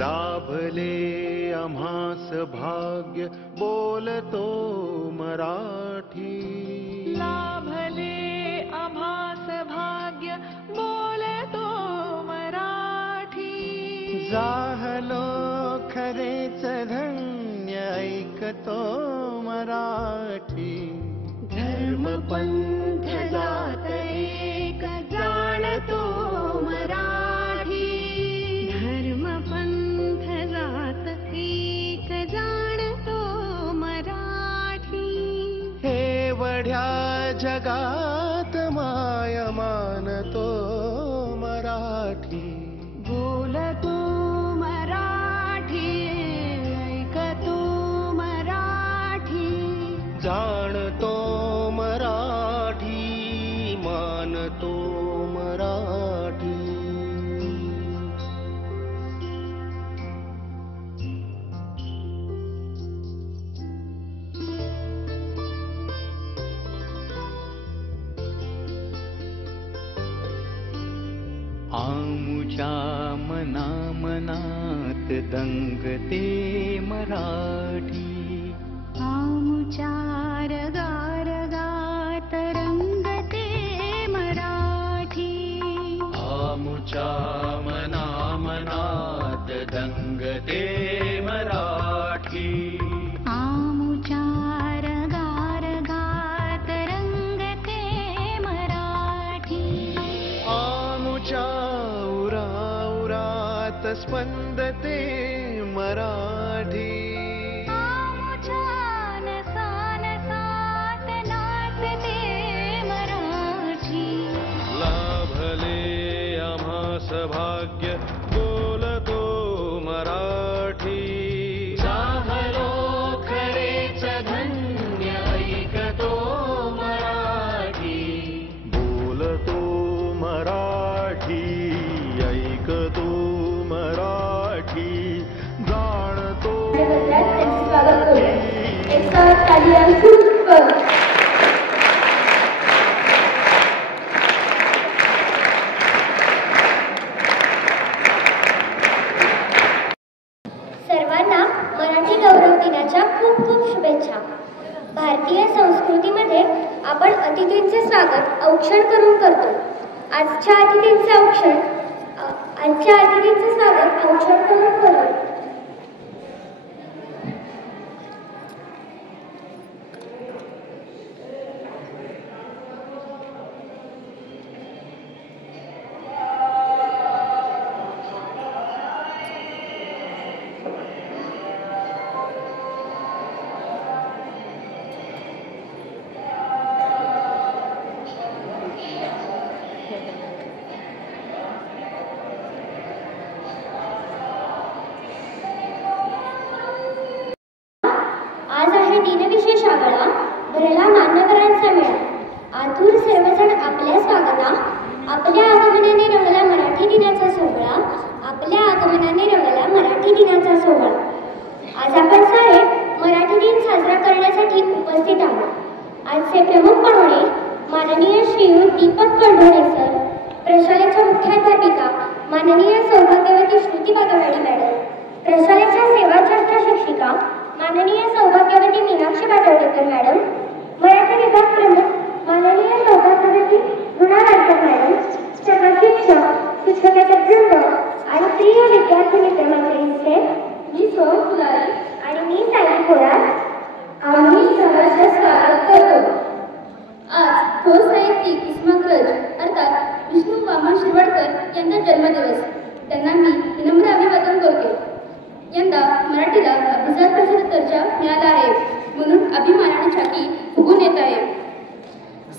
लाभले आम्हास भाग्य बोलतो मराठी. लाभले आम्हास भाग्य बोलतो मराठी. जाहलो खरेच धन्य ऐकतो मराठी. धर्म पंथ जात एक जाणतो मराठी. धर्म पंथ जात एक जाणतो मराठी. हे वढ्या जगात माय मानतो मराठी. बोलतो मराठी ऐकतो मराठी. जाणतो मराठी मानतो मराठी. आमुच्या मना मनात दंगते मराठी. आमुच्या रगारगात रंगते मराठी. आमुच्या मना मनात दंगते मराठी. आमुच्या रगारगात रंगते मराठी. आमुच्या उराउरात स्पंदते मराठी. आमुच्या नसानसात नाचते मराठी. लाभले आम्हास भाग्य बोलतो मराठी. जाहलो खरेच धन्य ऐकतो मराठी. बोलतो मराठी ऐकतो मराठी. जाणतो स्वागत करू. एक ताली आणि खूप करू. सर्वांना मराठी गौरव दिनाच्या खूप खूप शुभेच्छा. भारतीय संस्कृतीमध्ये आपण अतिथींचे स्वागत औक्षण करून करतो. आजच्या अतिथींचे स्वागत औक्षण करून करू. आज आहे दिनविशेष आगळा भरला मान्यवरांचा मेळा. आतुर सर्वजण आपल्या स्वागता. आपल्या आगमनाने रंगला मराठी दिनाचा सोहळा. आपल्या आगमनाने रंगला मराठी दिनाचा सोहळा. आज आपण सारे मराठी दिन साजरा करण्यासाठी उपस्थित आहोत. आजचे प्रमुख पाहुणे माननीय श्रीयुत दीपक कंढोरे सर, प्रशालेच्या मुख्याध्यापिका माननीय सौभाग्यवती श्रुती बागवाडी मॅडम, प्रशालेच्या सेवाचर्चा शिक्षिका माननीय सौभाग्यवती मीनाक्षी बाटवडेकर मॅडम, मराठी विभाग प्रमुख माननीय सौभाग्यवती गुणा रायकर मॅडम, सर्व शिक्षक शिक्षकेतर वृंद आणि प्रिय विद्यार्थी मित्रमंडळींचे मी सोम फुलारी आणि मी साई थोरात आम्ही सहर्ष स्वागत करतो. आज थोर साहित्यिक कुसुमाग्रज अर्थात विष्णू वामन शिरवाडकर यांचा जन्मदिवस. त्यांना मी विनम्र अभिवादन करतो. यंदा मराठीला अभिजात भाषेचा दर्जा मिळाला आहे म्हणून अभिमानाने छाती फुगून येत आहे.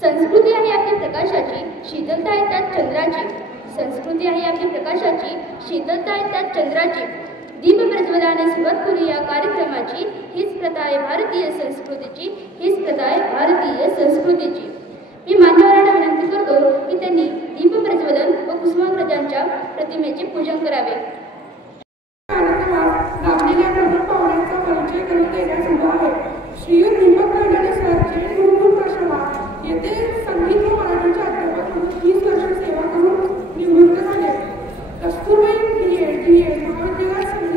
संस्कृती आहे आपली प्रकाशाची, शीतलता आहे त्यात चंद्राची. संस्कृती आहे आपली प्रकाशाची, शीतलता आहे त्यात चंद्राची. दीप प्रज्वलाने सुरुवात करू या कार्यक्रमाची. हीच प्रथा आहे भारतीय संस्कृतीची, हीच प्रथा आहे भारतीय संस्कृतीची. मी मान्यवरांना विनंती करतो की त्यांनी दीप प्रज्वलन व कुसुमाग्रजांच्या प्रतिमेचे पूजन करावे. श्रीयुत दीपक कंढोरे सरचे गुरुकुल प्रशाला येथे संगीत व मराठीच्या अध्यापक म्हणून 30 वर्ष सेवा करून निवृत्त झाले. कस्तुरबाई महाविद्यालयात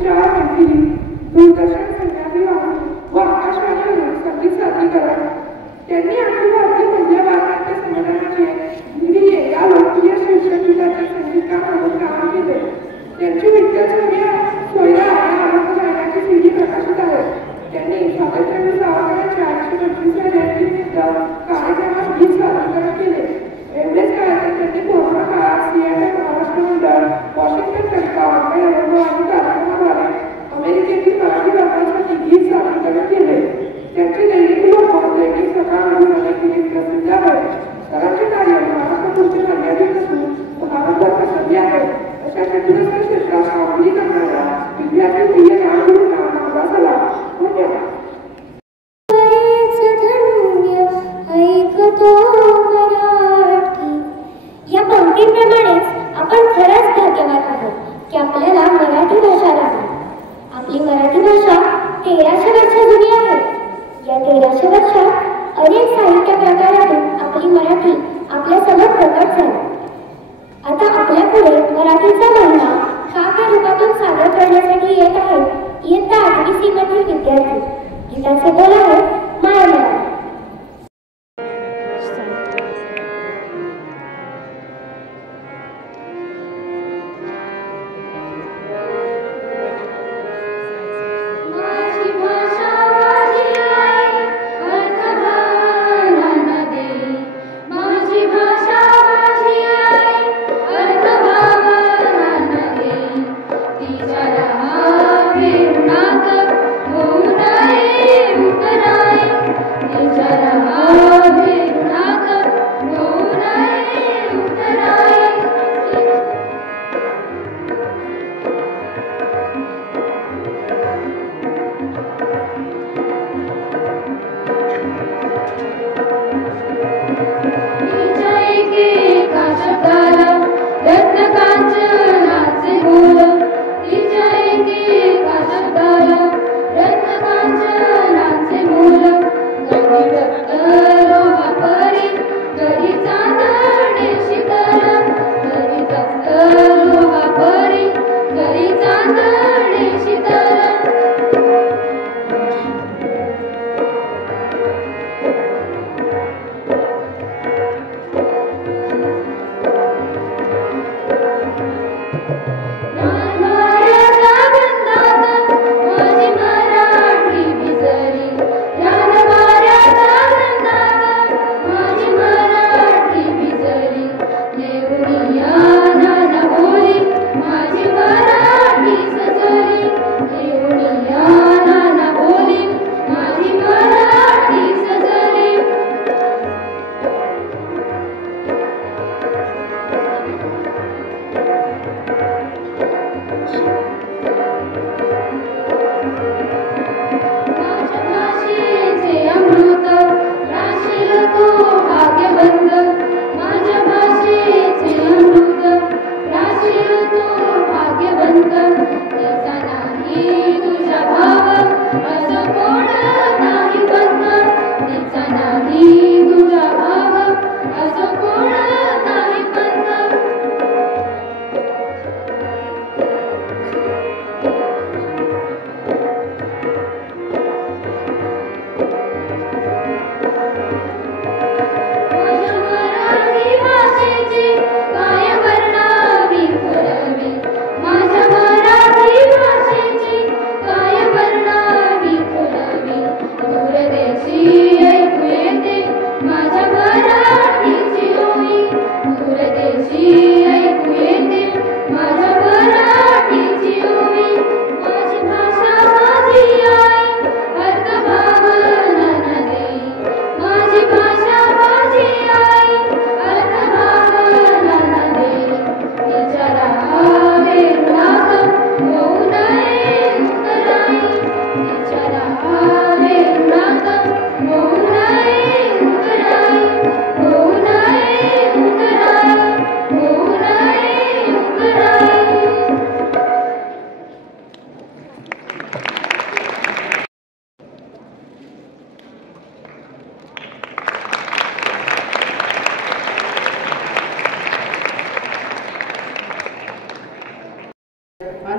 4 मैफिली, दूरदर्शन संध्याकाळी व आकाशवाणीवरून संगीत सादरीकरण. त्यांनी अखिल भारतीय महिला बालनाट्य संमेलनाचे ध्येय या लोकप्रिय शीर्षकगीताचे संगीतकारांमधून काम केले. त्यांची विठ्ठल सोयरा या आनंद गायनाची सीडी प्रकाशित आहे. त्यांनी स्वातंत्र्यवीर सावरकरांच्या 125व्या जयंतीनिमित्त कार्यक्रमात गीत सादरीकरण केले. एवढेच काय तर त्यांनी कोरोना काळात सीएमए महाराष्ट्र मंडळ, वॉशिंग्टन कविता वाङ्मय आणि कार्यक्रमाद्वारे अमेरिकेतील मराठी लोकांसाठी गीत सादरीकरण केले. त्यांचे दैनिक लोक दैनिक सकाळमधून अनेक गीत प्रसिद्ध आहेत. सरांचे कार्य महाराष्ट्रापुरते मर्यादित नसून महाराष्ट्रात प्रसिद्धी आहे. अशा चतुरस्र क्षेत्रात कामगिरी करणाऱ्या विद्यार्थी प्रिय नागरिकांना माझा सलाम. धन्यवाद. या पंक्तीप्रमाणेच आपण खरंच भाग्यवान आहोत की आपल्याला मराठी भाषा लागली. आपली मराठी भाषा 1300 वर्ष जुनी आहे. या 1300 वर्षात अनेक साहित्य प्रकारातून आपली मराठी आपल्या समोर प्रकट झाली. आता आपल्यापुढे मराठीचा महिना काव्य रूपातून सादर करण्यासाठी येत आहेत इयत्ता 8वी सी मधील विद्यार्थी. गीताचे बोल आहे माया मराठी. उपराय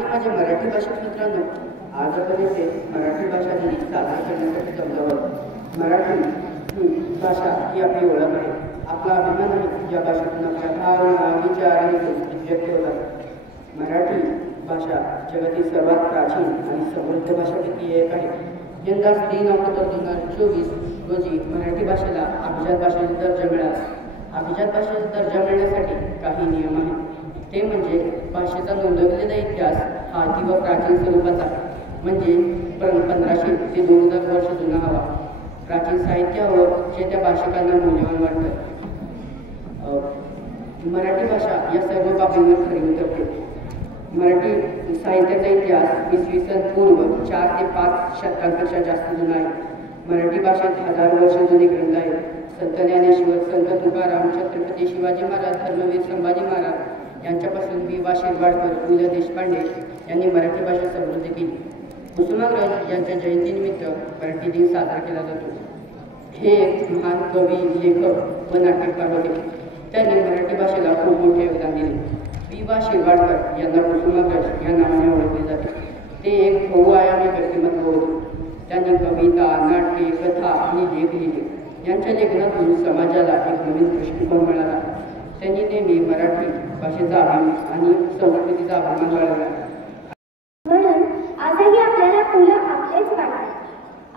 आणि माझ्या मराठी भाषिक मित्रांनो, आज आपण येथे मराठी भाषा दिन साजरा करण्यासाठी जमलो आहोत. मराठी ही भाषा ही आपली ओळख आहे, आपला अभिमान आहे. या भाषेतून आपल्या भावना, विचार आणि संस्कृती व्यक्त होतात. मराठी भाषा जगातील सर्वात प्राचीन आणि समृद्ध भाषापैकी एक आहे. यंदा 3 ऑक्टोबर 2024 रोजी मराठी भाषेला अभिजात भाषेचा दर्जा मिळाला. अभिजात भाषेचा दर्जा मिळण्यासाठी काही नियम आहेत. ते म्हणजे भाषेचा नोंदवलेला इतिहास हा अति व प्राचीन स्वरूपाचा, म्हणजे 1500 ते 2000 वर्ष जुना हवा. प्राचीन साहित्यावर जे त्या भाषिकांना मूल्यवान वाटतं. मराठी भाषा या सर्व बाबींवर खरी उतरते. मराठी साहित्याचा इतिहास इसवी पूर्व 4 ते 5 शतकांपेक्षा जास्त जुना आहे. मराठी भाषेत 1000 वर्ष जुने ग्रंथ आहेत. संत ज्ञानेश्वर, संत तुकाराम, छत्रपती शिवाजी महाराज, धर्मवीर संभाजी महाराज यांच्यापासून वि. शिरवाडकर, पु. ल. देशपांडे यांनी मराठी भाषा समृद्ध केली. कुसुमाग्रज यांच्या जयंतीनिमित्त मराठी दिन साजरा केला जातो. हे एक महान कवी, लेखक व नाटककार होते. त्यांनी मराठी भाषेला खूप मोठे योगदान दिले. वि. शिरवाडकर यांना कुसुमाग्रज या नावाने ओळखले जाते. ते एक बहुआयामी व्यक्तिमत्व होते. त्यांनी कविता, नाटके, कथा आणि लेख लिहिले. यांच्या लेखनातून समाजाला एक नवीन दृष्टिकोन मिळाला. त्यांनी नेहमी मराठी भाषेचा आणि संस्कृतीचा अभिमान बाळगला. म्हणून आजही आपल्याला पु ल आपलेच वाटतात.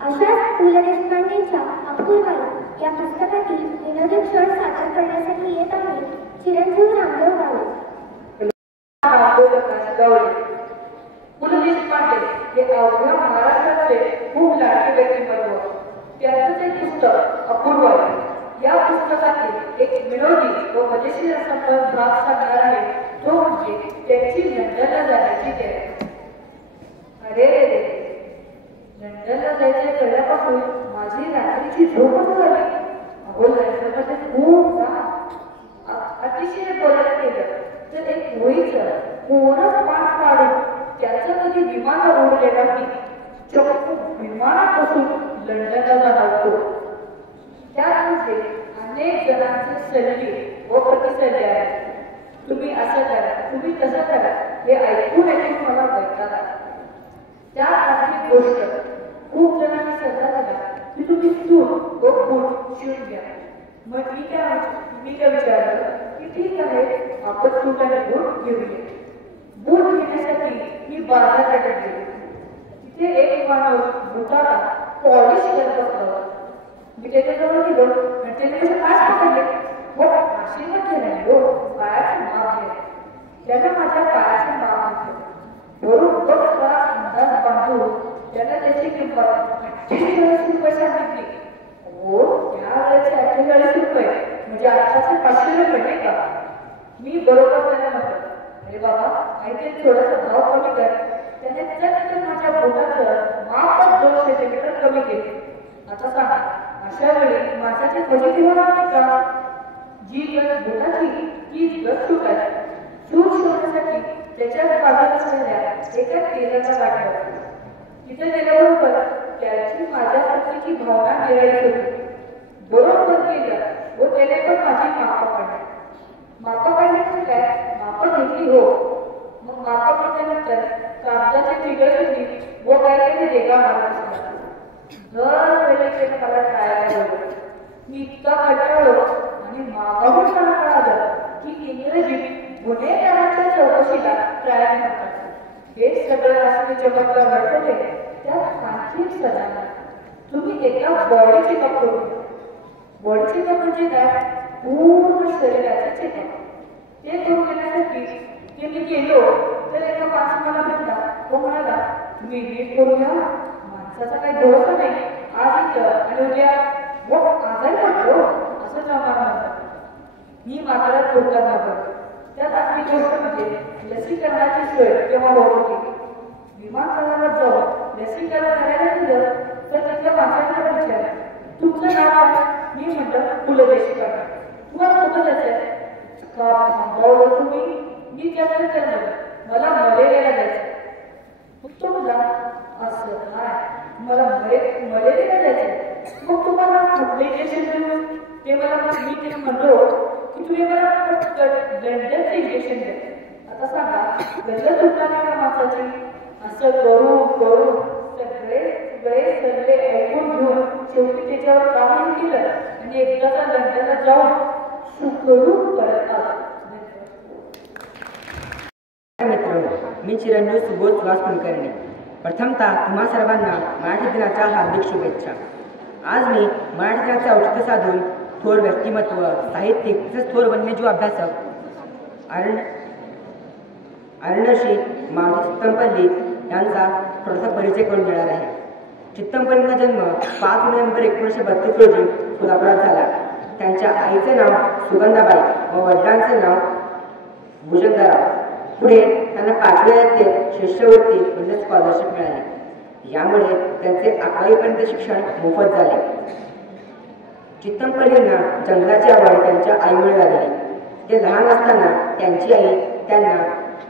अशाच पु ल देशपांडेंच्या अपूर्वाला या पुस्तकातील विनोदी क्षण सादर करण्यासाठी येत आहे चिरंजीव रामदेव गावडे. पु ल देशपांडे हे अवघ्या महाराष्ट्राचे खूप लाडके व्यक्तिमत्व. त्यांचं ते पुस्तक अपूर्व आहे. या पुस्तकातील एक विनोदी व मजेशीर असा भाग सांगणार आहे, तो म्हणजे त्यांची लंडनला जाण्याची तयारी. अरे लंडनला जायच्या कळल्यापासून माझी रात्रीची झोपच झाली. अहो लंडनमध्ये खूप अतिशय बोलायला गेलं तर एक होळीचं पूर्ण पाठ पाडून त्याचं कधी विमान उडलेला नाही. चक्क विमानापासून लंडनला जाणार होतो. त्यात म्हणजे अनेक जणांचे सल्ले व प्रतिसल्ले आहेत. तुम्ही असं करा, तुम्ही तसं करा, हे ऐकून मला कळतात. त्यात आणखी गोष्ट खूप जणांनी सल्ला दिला की तुम्ही सूट व बूट शिवून घ्या. मग मी काय विचारलं की ठीक आहे, आपण सूट आणि बूट घेऊया. बूट घेण्यासाठी मी बाजाराकडे गेलो. तिथे एक माणूस बुटाला पॉलिश करत होता. मी त्याच्याजवळ गेलो आणि त्याने त्याचे पाय पकडले व आशीर्वाद केला. हो, पायाचे माप घ्या. त्यानं माझ्या पायाचे माप घेतले. बरोबर अंदाज बांधून त्यानं त्याची किंमत 48 रुपये सांगितली. हो, त्यावेळेचे 48 रुपये म्हणजे आताचे 500 रुपये नाही का? मी बरोबर त्याला म्हटलं, अरे बाबा माहिती थोडासा भाव कमी कर. त्याने चटकन माझ्या बोटाचं मापच 2 सेंटीमीटर कमी केले. आता सांगा, अशा वेळी माणसाची फजिती होणार नाही का? जी गज बोटाची तीच गज सुटायची. सूट शोधण्यासाठी त्याच्याच बाजूला असलेल्या एका टेलरला गाठलं. तिथे गेल्याबरोबर त्याची माझ्या प्रतीची भावना गिरायची होती. बरोबर केलं व त्याने पण माझी मापं काढली. मापं काढल्याचं काय? मापं घेतली. हो, मग मापं घेतल्यानंतर कागदाची फिगर घेतली व काहीतरी रेगा मारला. दर वेळेला मला टाळायला लावलं. मी इतका कंटाळलो आणि मागाहून मला कळालं की इंग्रजीत गुन्हेगारांच्या चौकशीला ट्रायल म्हणतात. हे सगळं असणे चमत्कार घडत होते. त्यात आणखी एक सल्ला, तुम्ही एका बॉडी चेकअप करू. बॉडी चेकअप म्हणजे काय? पूर्ण शरीराचे चेकअप. ते करून घेण्यासाठी मी गेलो तर एका माणूस मला भेटला. तो म्हणाला, तुम्ही नीट करूया, माणसाचा काही भरोसा नाही. आज इथं आणि उद्या व आजारी पडतो असं जमाना. मी मात्र थोडक्यात घाबरलो. त्यात आपली गोष्ट म्हणजे लसीकरणाची सोय तेव्हा होत होती. विमानतळावर जाऊन लसीकरण करायला दिलं तर त्याच्या माणसाला विचारलं, तुमचं नाव आहे? मी म्हटलं, पु ल देशपांडे. तुम्हाला कुठं जायचं? का थांबवलं तुम्ही? मी त्याला विचारलं, मला मलेरियाला जायचं. मग तो म्हटला, असं काय, मला मलेरियाला जायचं? मग तुम्हाला कुठले इंजेक्शन देऊ? ते मला मी त्याला म्हणलो की तुम्ही मला लंडनचं इंजेक्शन द्या. आता सांगा गल्लत उठला का माणसाची? असं करून सगळे सल्ले ऐकून घेऊन शेवटी त्याच्यावर काम केलं आणि एकदाचा लंडनला जाऊन सुखरूप परत आला. मित्र, मी चिरंजीव सुबोध सुहास कुलकर्णी. प्रथमतः तुम्हा सर्वांना मराठी दिनाच्या हार्दिक शुभेच्छा. आज मी मराठी दिनाचे औचित्य साधून थोर व्यक्तिमत्व, साहित्यिक तसेच थोर वन्यजीव अभ्यासक अरण्यश्री मारुती चित्तमपल्ली यांचा थोडासा परिचय करून देणार आहे. चित्तमपल्लींचा जन्म 5 नोव्हेंबर 1932 रोजी सोलापुरात झाला. त्यांच्या आईचे नाव सुगंधाबाई व वडिलांचे नाव भुजंगराव. पुढे त्यांना 5व्या इयत्तेत शिष्यवृत्ती म्हणजे स्कॉलरशिप मिळाली. यामुळे त्यांचे 11वीपर्यंत शिक्षण मोफत झाले. चित्तमपल्लींना जंगलाची आवड त्यांच्या आईमुळे लागली. ते लहान असताना त्यांची आई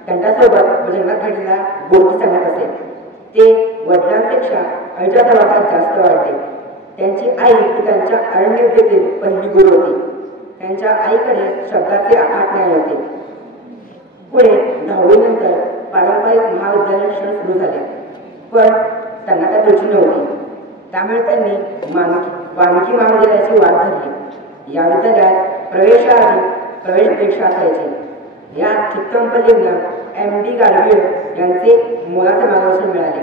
त्यांच्यासोबत जंगलात घडलेल्या गोष्टी सांगत असे. ते वडिलांपेक्षा आईच्या प्रवासात जास्त वाढले. त्यांची आई ही त्यांच्या अरण्यविद्येतील पहिली गुरु होती. त्यांच्या आईकडे शब्दाचे अफाट ज्ञान होते. पुढे 10वीनंतर पारंपरिक महाविद्यालय शिक्षण सुरू झाले, पण त्यांना त्यात रुची नव्हती. त्यामुळे त्यांनी वानिकी महाविद्यालयाची वाट धरली. या विद्यालयात प्रवेशाआधी प्रवेश परीक्षा असायची. या चित्तमपल्लींना MD गाडगीळ यांचे मोलाचे मार्गदर्शन मिळाले.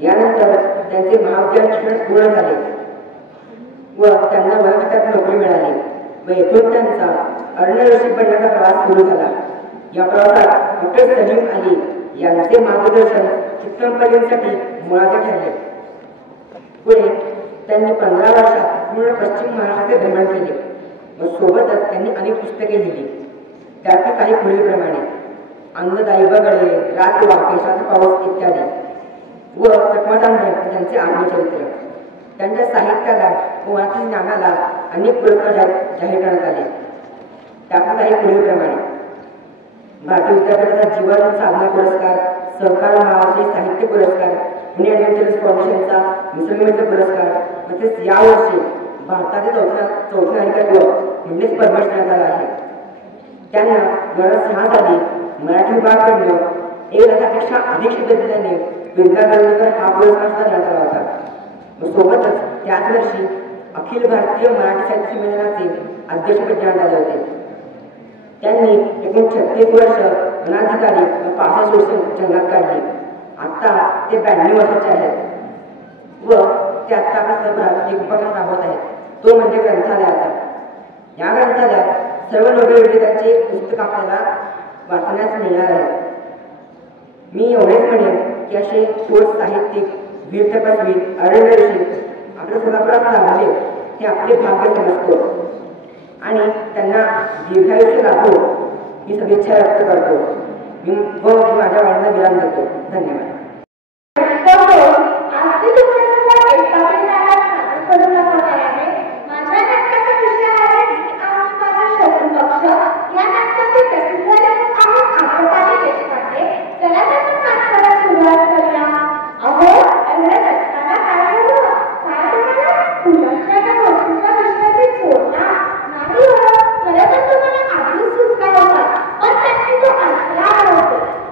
यानंतर त्यांचे महाविद्यालय शिक्षण पूर्ण झाले व त्यांना वन खात्यात नोकरी मिळाली व येथून त्यांचा अरण्यरसिक बनण्याचा प्रवास सुरू झाला. या प्रवासात डॉक्टर सलीम अली यांचे मार्गदर्शन चित्तमपल्लींसाठी मोलाचे ठरले. पुढे त्यांनी 15 वर्षात पूर्ण पश्चिम महाराष्ट्राचे भ्रमण केले व सोबतच त्यांनी अनेक पुस्तके लिहिली. त्यातील काही पुढीलप्रमाणे: अन्नदायी बगळे, रात वाकेशाचा पाऊस इत्यादी व चकमाचांबन त्यांचे आत्मचरित्र. त्यांच्या साहित्याला व मराठी ज्ञानाला अनेक पुरस्कार जाहीर करण्यात आले. त्यातील काही पुढीलप्रमाणे: भारतीय विद्यापीठाचा जीवन साधना पुरस्कार, सहकार महाराष्ट्र साहित्य पुरस्कार, पुणे ॲडव्हेंचरस फाउंडेशनचा निसर्गमित्र पुरस्कार, तसेच यावर्षी भारताचे चौथे नागरिकत्व म्हणजेच पद्मश्री देण्यात आला आहे. त्यांना 2006 साली मराठी विभागाकडून 1 लाखापेक्षा अधिक शब्द दिल्याने विद्या करंदीकर हा पुरस्कार सुद्धा देण्यात आला होता. सोबतच त्याच वर्षी अखिल भारतीय मराठी साहित्य संमेलनाचे अध्यक्षपद देण्यात आले होते. त्यांनी एकूण 36 वर्ष वनाधिकारी व पावसा सोडून जंगलात काढली. आता ते 92 वर्षाचे आहेत व ते आत्ता आपल्या जगभरात एक उपक्रम राबवत आहेत, तो म्हणजे ग्रंथालयाचा. या ग्रंथालयात सर्व नोबेल विजेत्यांचे पुस्तक आपल्याला वाचण्यास मिळणार आहे. मी एवढेच म्हणेन की असे थोर साहित्यिक, वीर तपस्वी, अरण्यऋषी आपल्या सोलापुरात लाभले हे आपले भाग्य समजतो आणि त्यांना दीर्घायुष्य लाभो ही सदिच्छा व्यक्त करतो. मी माझ्या वाणीला विराम देतो. धन्यवाद.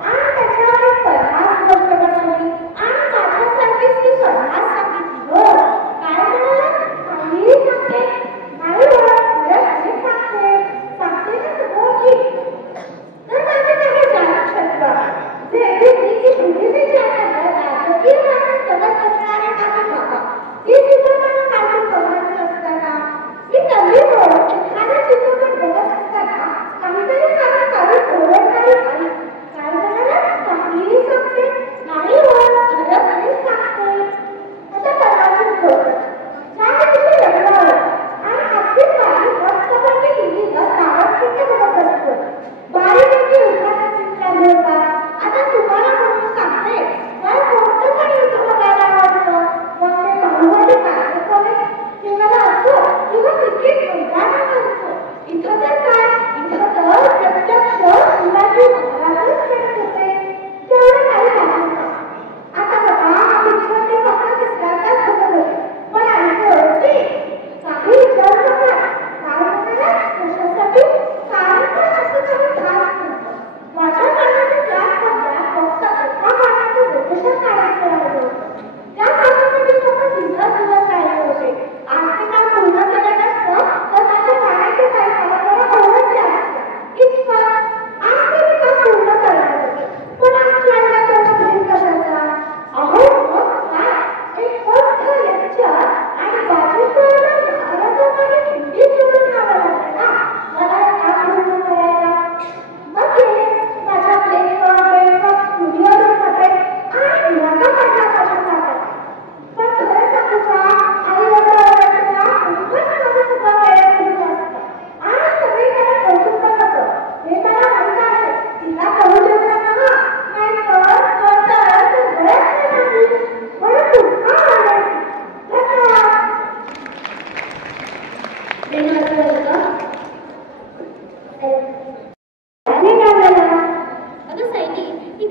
आणि त्याच्यावर 50 वर्ष बनवली आणि माझ्यासारखीच ती 50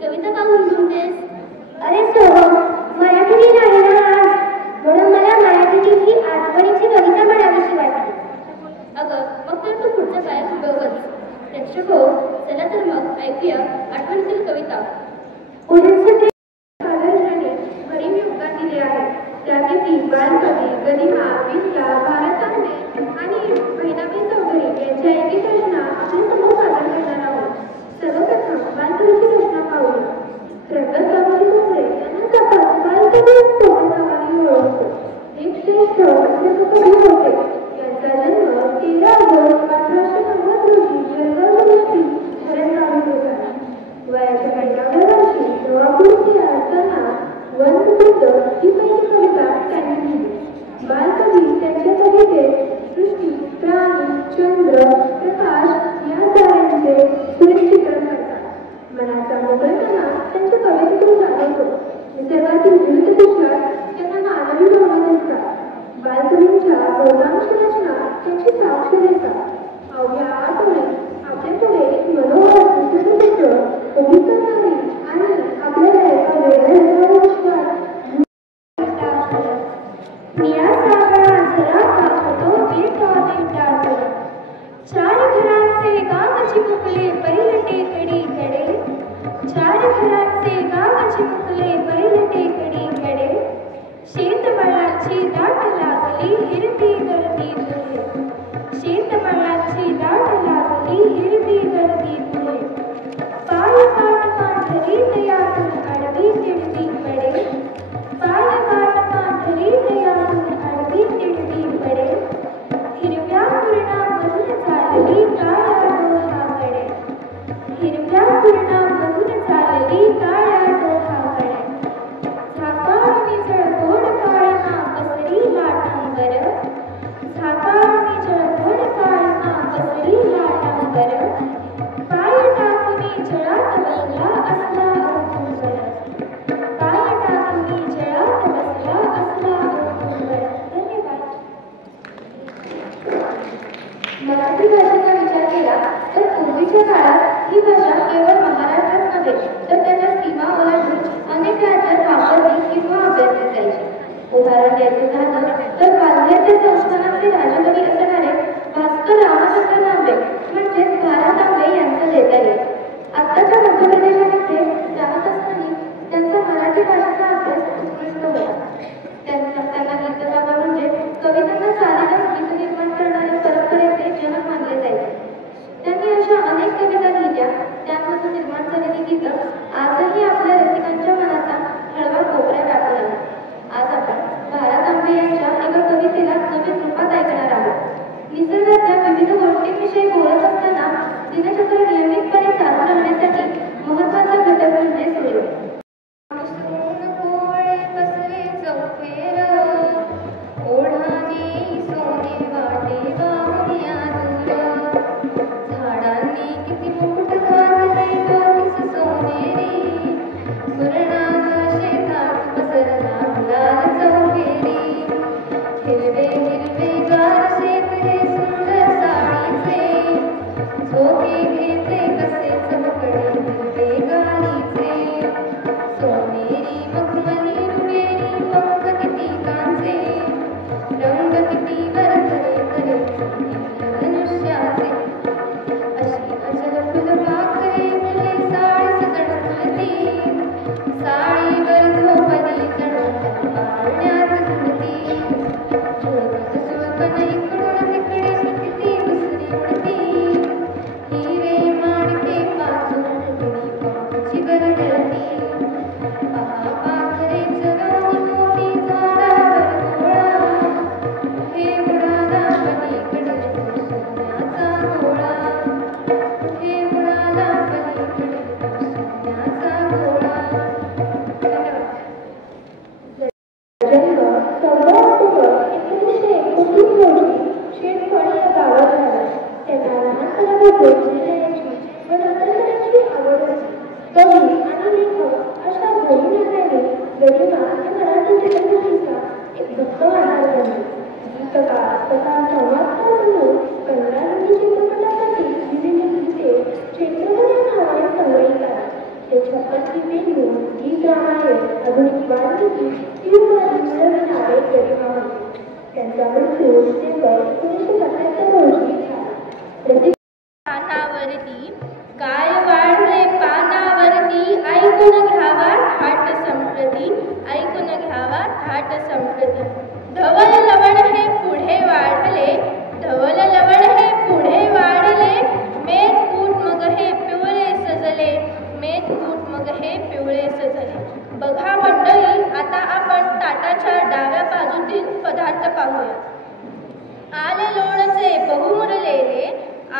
कविता का गुणगुणतेस? अरे सोहम, मराठी दिन आहे ना आज, म्हणून मला मराठीतील ही आठवणीची कविता म्हणावीशी वाटली. अगं मग तर तू पुढचं काय बघच. प्रेक्षक हो, चला तर मग ऐकूया आठवणीतील कविता. पुढील सत्य सादरपणे घरी मी उद्गार दिले आहे. त्यापैकी बालकवी गदिमा, विद्या, भारत तांबे आणि बहिणाबाई चौधरी यांच्या एकेक रचना आपल्या समोर सादर करणार आहोत. सर्वप्रथम बालकवीची रचना पाहूया. प्रगत बाबाजी डोंगरे यांना आपण बालकवी नावाने ओळखतो. एक श्रेष्ठ असे कवी होते. यांचा जन्म 13 ऑगस्ट 1890 रोजी जळगाव जिल्ह्यातील धरणगाव झाला. वयाच्या 15व्या वर्षी नवापूरचे असताना वनबुद्ध ही पहिली कविता त्यांनी लिहिली. बालकवी त्यांच्या कवितेत सृष्टी, प्राणी, चंद्र, प्रकाश या साऱ्यांचे सुरेख चित्रण करतात. मनाचा मोकळेपणा त्यांच्या कवितेतून जाणवतो. निसर्गातील विविध दृश्यात त्यांना मानवी भावना दिसतात. बालकवींच्या बहुतांश रचना त्यांची साक्ष देतात. अवघ्या आठवणीत आपल्याकडे एक मनोहर निसर्गचित्र उभी करणारी आणि आपल्याला एका वेगळ्या विश्वात निळा साबणा झरा पाहतो बेटा बेटाकडे. चार घरांचे गाव चिमुकले बैल टेकडीकडे. चार घरांचे गाव चिमुकले बैल टेकडीकडे. शेतमळाची दाट लागली हिरवी गर्दी पुढे. शेतमळाची दाट लागली हिरवी गर्दी पुढे. पाय पाट पांढरी तयातून आडवी तिडवी पडे. पाय पाट पांढरी तयातून आडवी तिडवी पडे. हिरव्या पूर्णामधून चालली काळ्या डोहाकडे. हिरव्या पूर्णामधून चालली काळ्या डोहाकडे. झाकाळून जळकोड काळमा पसरी लाटांवर. झाकाळून जळकोड काळमा पसरी लाटांवर. पाय टाकून जळात बसला असला औदुंबर. पाय टाकून जळात बसला असला औदुंबर. धन्यवाद. मराठी भाषेचा विचार केला तर पूर्वीच्या काळात ही भाषा केवळ महाराष्ट्रात नव्हे तर त्याच्या सीमा ओलांडून अनेक राज्यात वापरली किंवा अभ्यासली जायची. उदाहरण द्यायचे झालं तर वाल्ह्याच्या संस्थानाचे राजकवी असणारे भास्कर रामचंद्र तांबे म्हणजेच भारत तांबे यांचं देता येईल. आत्ताच्या मध्य प्रदेशामध्ये राहत असताना त्यांचा मराठी भाषेचा अभ्यास उत्कृष्ट होता. त्यांना गीतकाव्य म्हणजे कवितांना चालेलच गीत निर्माण करणाऱ्या परंपरेचे जनक मानले जायचे. त्यांनी अशा अनेक कविता लिहिल्या. त्यामधून निर्माण झालेली गीतं आजही आपल्या रसिकांच्या मनाचा हळवा कोपऱ्या व्यापून आहे. आज आपण भारत तांबे यांच्या एका कवितेला नवीन रूपात ऐकणार आहोत. निसर्गातल्या विविध गोष्टींविषयी बोलत असताना दिनचक्र नियमितपणे चालू राहण्यासाठी महत्त्वाचा घटक म्हणजे सूर्य. ओढाने सोने वाटे वाहुनिया दूर. झाडांनी किती मुकुट घातले डोकीस सोनेरी. सुरणाच्या शेतात पसरला लाल चौफेरी. हिरवे हिरवे गार शेत हे सुंदर साडीचे. झोके घेते कसे चमकडे हिरवे गालीचे. सोनेरी मखमली रुमेरी पंख किती कांचे. रंग किती वरखरे करे धनुष्याचे. अशी अचल फुलपाखरे फुले साडी सजण फुलती. साडीवर झोपली जणू पाळण्यात झुलती. झुळकत झुळकत इकडून तिकडे किती दुसरी उडती. हिरे माणके पाचून कुणी पंखची गरगरती. पहा पाखरे चरवून मोठी झाडावर गोळा. हे उडाला पलीकडे सोन्याचा गोळा. हे उडाला पलीकडे सोन्याचा गोळा. जन्म 14 ऑक्टोबर 1929 रोजी शेतफळ या गावात झाला. त्यांना लहानपणापासून लिहिण्याची व नंतर आवड होती. कवी आणि लेखक अशा दोन्ही नात्याने गदिमा या मराठी चित्रपटाचा एक भक्त वाढणार बनले. गीतकार तथा संवादकार म्हणून 15 हिंदी चित्रपटासाठी लिहिलेली गीते चैत्रवन या नावाने संग्रहित वाढीची तीव्र मिळविणारे गरिमा होते. त्यांचा मृत्यू डिसेंबर 1977 रोजी झाला. पानावरती काय वाढले पानावरती ऐकून घ्यावा थाट संप्रती ऐकून घ्यावा थाट संप्रती. धवल लवण हे पुढे वाढले धवल लवण हे पुढे वाढले मेघ कूट मग हे पिवळे सजले मेघ कूट मग हे पिवळे सजले. बघा मंडळी, आता आपण ताटाच्या डाव्या बाजूतील पदार्थ पाहूया. आले लोणचे बहुमुरलेले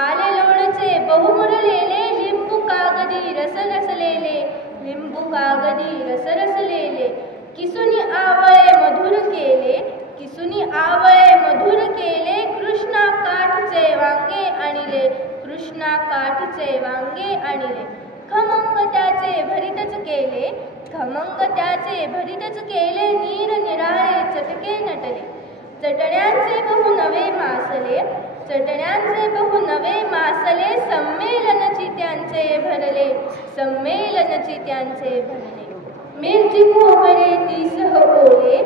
आले लोणचे बहुमुरलेले लिंबू कागदी रसरसलेले लिंबू कागदी रसरसलेले. किसुनी आवळे मधुर केले किसुनी आवळे मधुर केले कृष्णा काठचे वांगे आणले कृष्णा काठचे वांगे आणले. खमंग त्याचे भरीतच केले खमंग त्याचे भरीतच केले नीर निराळे चटके नटले. चटण्यांचे बहु नवे मासले चटण्यांचे बहु नवे मासले संमेलनची त्यांचे भरले संमेलनची त्यांचे भरले. मिरची खोबरे तीसह ओले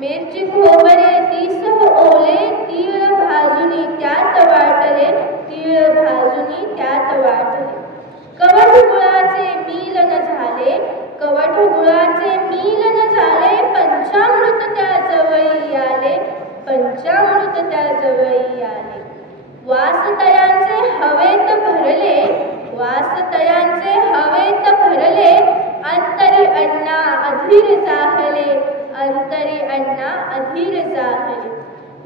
मिरची खोबरे तीसह ओले तीळ भाजुनी त्यात वाटले तीळ भाजुनी त्यात वाटले. कवठ गुळाचे मीलन झाले कवठ गुळाचे मीलन झाले पंचामृत त्या जवळी आले पंचामृत त्या जवळी आले. वासतयांचे हवेत भरले वासतयांचे हवेत भरले अंतरी अण्णा अधीर जाहले अंतरी अण्णा अधीर जाहले.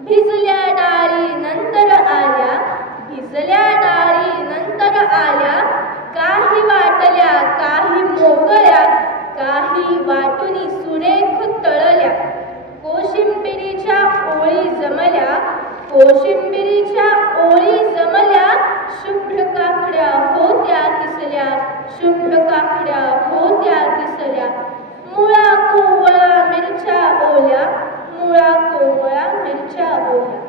भिजल्या डाळी नंतर आल्या भिजल्या डाळी नंतर आल्या काही वाटल्या काही मोकळ्या काही वाटुनी सुरेख तळल्या. कोशिंबिरीच्या ओळी जमल्या कोशिंबिरीच्या ओळी जमल्या शुभ्र काकड्या होत्या किसल्या शुभ्र काकड्या होत्या किसल्या. मुळा कोवळा मिरच्या ओल्या मुळा कोवळा मिरच्या ओल्या.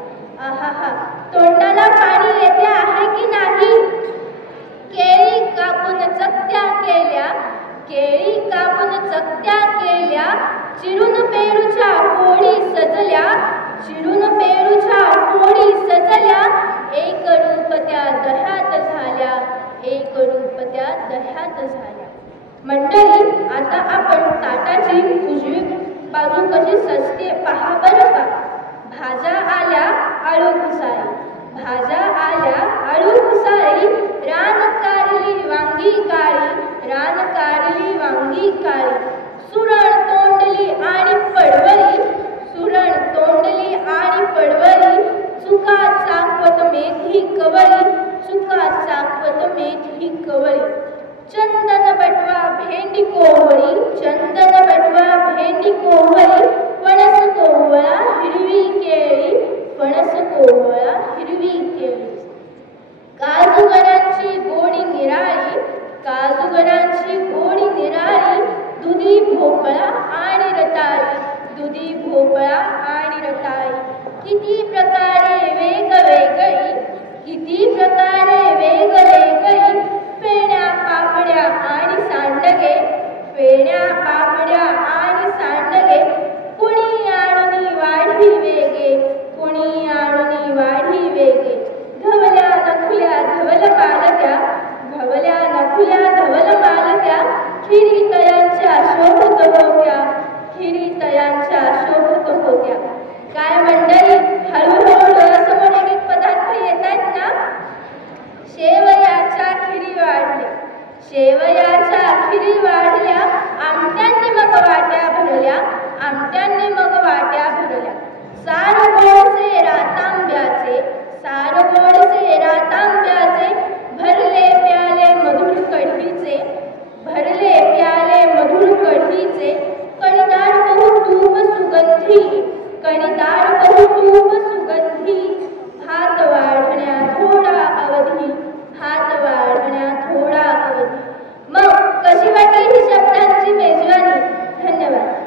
आहा, तोंडाला पाणी येते आहे की नाही. केळी कापून चकत्या केल्या केळी कापून चकत्या केल्या चिरून पेरूच्या फोडी सजल्या चिरून पेरूच्या फोडी सजल्या. एक रूप त्या दह्यात झाल्या एक रूप त्या दह्यात झाल्या. मंडळी, आता आपण ताटाची उजवी बाजू कशी सजते पहा बरं का. भाज्या आल्या आळू घुसाळी भाज्या आल्या आळू घुसाळी रान कारली वांगी काळी रान कारली वांगी काळी. सुरण तोंडली आणि पडवली सुरण तोंडली आणि पडवली. चुका चाकवत मेथी कवळी चुका चाकवत मेथी कवळी. चंदन बटवा भेंडी कोवळी चंदन बटवा भेंडी कोवळी. फणस कोवळा हिरवी केळी फणस कोवळा हिरवी केळी. काजूगरांची गोडी निराळी काजूगरांची गोडी निराळी. दुधी भोपळा आणि रताळी दुधी भोपळा आणि रताळी. किती प्रकारे वेगवेगळी किती प्रकारे वेगवेगळी. फेण्या पापड्या आणि सांडगे फेण्या पापड्या आणि सांडगे. कुणी आणूनी वाढी वेगे कुणी आणूनी वाढी वेगे. धवल्या नखुल्या धवल मालक्या धवल्या नखुल्या धवल मालक्या. खिरी तयांच्या शोभत होत्या खिरी तयांच्या शोभत होत्या. काय मंडळी, हळूहळू डोळ्यासमोर एक एक पदार्थ येत आहेत ना. शेवयाच्या खिरी वाढल्या शेवयाच्या खिरी वाढल्या. आमट्यांनी मग वाट्या भरल्या आमट्यांनी मग वाट्या भरल्या. सार गोडसे रातांब्याचे सार गोडसे रातांब्याचे. भरले प्याले मधुर कढीचे भरले प्याले मधुर कढीचे. कणीदार बहु तूप सुगंधी कणीदार बहु तूप सुगंधी. हात वाढण्या थोडा अवधी हात वाढण्या थोडा अवधी. मग कशी वाटली ही शब्दांची मेजवानी. धन्यवाद.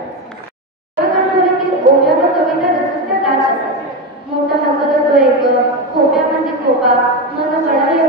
ओव्या व कविता रचून त्या गात असतात. मोठा हसत तो एक खोप्यामध्ये खोपा मन वळाले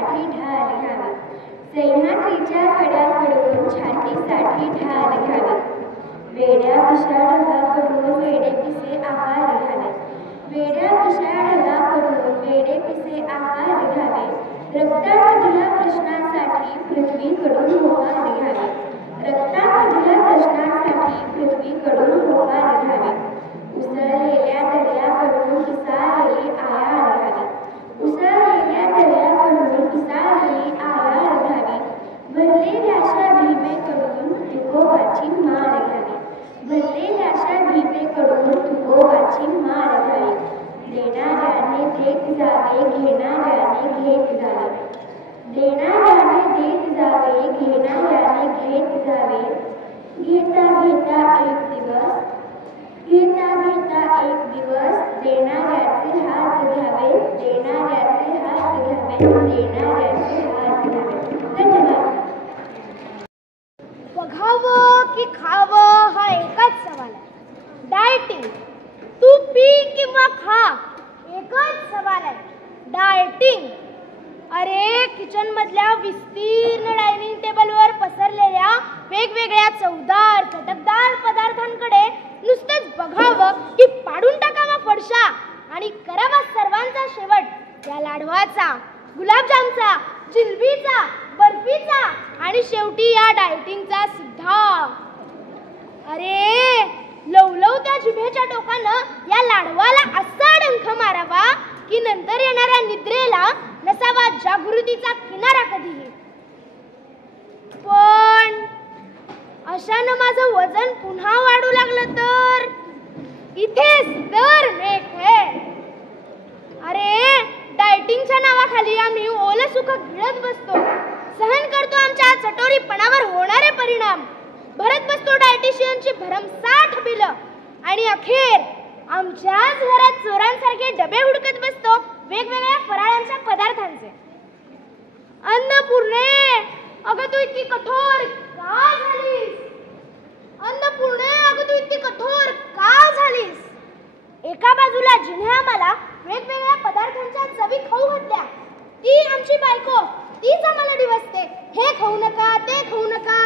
छातीसाठी ढाल घ्यावी. सह्याद्रीच्या कड्याकडून छातीसाठी ढाल घ्यावी. वेड्या विषाढगाकडून वेडे पिसे आहार घ्यावे. वेड्या विषाढगाकडून वेडे पिसे आहार घ्यावे. रक्तामधल्या प्रश्नांसाठी पृथ्वीकडून होकार घ्यावे. रक्तामधल्या प्रश्नांसाठी पृथ्वीकडून होकार घ्यावे. उसळलेल्या दर्याकडून पिसाळलेली आयाळ घ्यावी. उसळलेल्या दर्याकडून पिसाळलेली आयाळ घ्यावी. भरलेल्याशा भीमेकडून तुकोबाची माळ घ्यावी. भरलेल्याशा भीमेकडून तुकोबाची माळ घ्यावी. देणाऱ्याने देत जावे, घेणाऱ्याने घेत जावे. देणाऱ्याने देत जावे, घेणाऱ्याने घेत जावे. घेता घेता एक दिवस, घेता घेता एक दिवस देणाऱ्याचे हात घ्यावे. देणाऱ्याचे हात घ्यावे. देणाऱ्याचे हात घ्यावे. धन्यवाद. बघावं की खावं हा एकच सवाल आहे. डाएटिंग, तू पी किंवा खा, एकच सवाल आहे. डाएटिंग. अरे किचन मधल्या विस्तीर्ण डायनिंग टेबलवर पसरलेल्या वेगवेगळ्या चवदार चटकदार पदार्थांकडे नुसतेच बघावं की पाडून टाकावा फडशा आणि करावा सर्वांचा शेवट या लाडवाचा, गुलाबजामचा, जिलबीचा, बर्फीचा आणि शेवटी या डाएटिंगचा सुद्धा. अरे लवलव त्या जिभेच्या टोकानं या लाडवाला असा डंख मारावा की नंतर येणाऱ्या निद्रेला नसावा जागृतीचा किनारा कधीही. पण अशानं माझं वजन पुन्हा वाढू लागलं तर इथेच तर मेघ आहे. अरे डाएटिंगच्या नावाखाली आम्ही ओलं सुख गिळत बसतो, सहन करतो आमच्या चटोरीपणावर होणारे परिणाम, भरत बसतो डाएटिशियनची भरमसाठ बिलं आणि अखेर आमच्याच घरात चोरांसारखे डबे हुडकत बसतो वेगवेगळ्या फराळांच्या पदार्थांचे. अन्नपूर्णे, अगं तू इतकी कठोर का झालीस? अन्नपूर्णे, अगं तू इतकी कठोर का झालीस? एका बाजूला जिने आम्हाला वेगवेगळ्या पदार्थांच्या चवी खाऊ घातल्या, ती आमची बायको, तीच आम्हाला डिवचते, हे खाऊ नका, ते खाऊ नका.